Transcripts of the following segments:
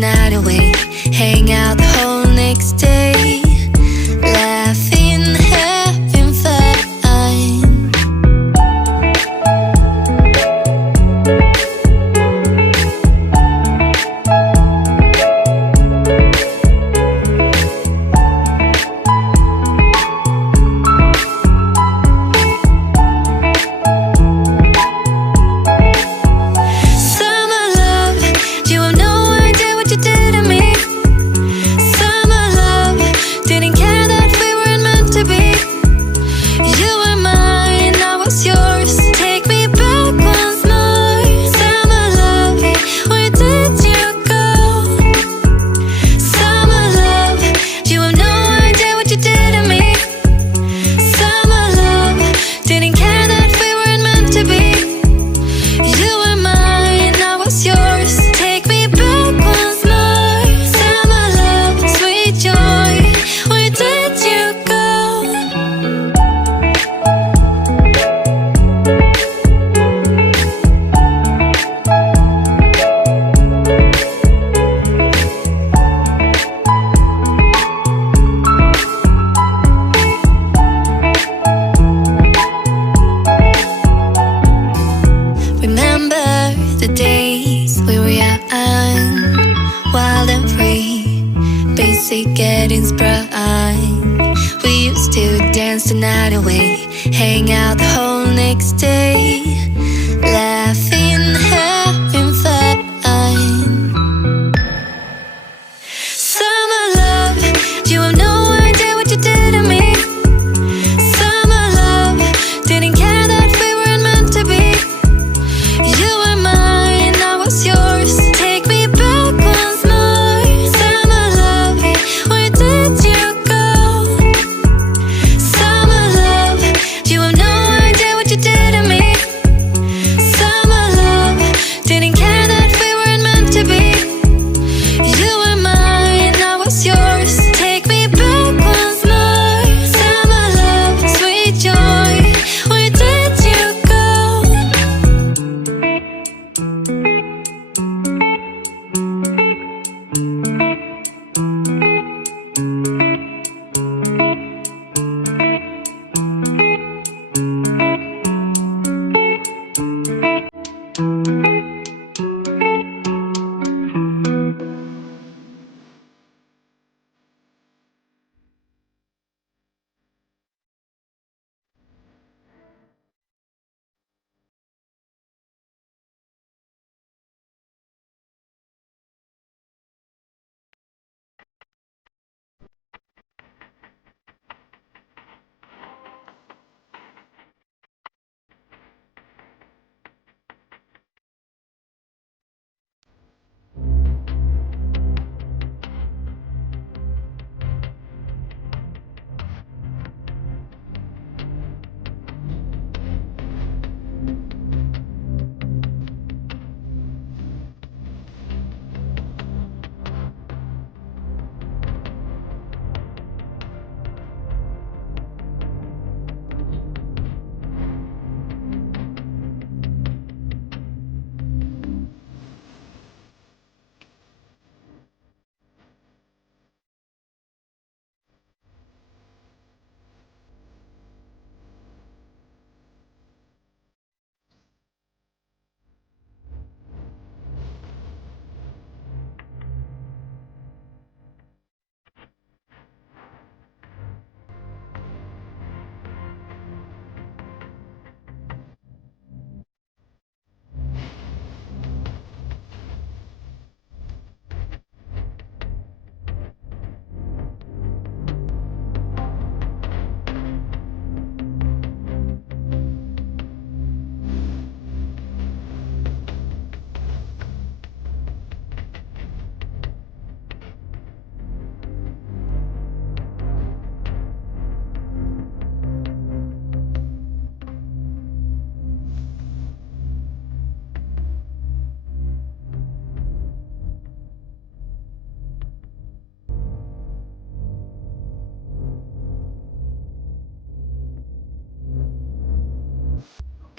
night away, hang out the whole next day, laughing, having fun. The days we were young, wild and free, basic and inspiring. We used to dance the night away, hang out the whole next day, laughing, having fun. Summer love, you have no idea what you did to me. Summer love, didn't care that we weren't meant to be. You were mine, I was yours. Take me back once more. Summer love, where did you go? Summer love, you have no idea what you did to me. Summer love, didn't care that we weren't meant to be. You were mine, I was yours. Take me back once more. Summer love, sweet joy, where did you go?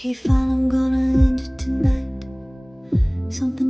Okay, fine, I'm gonna end it tonight. Something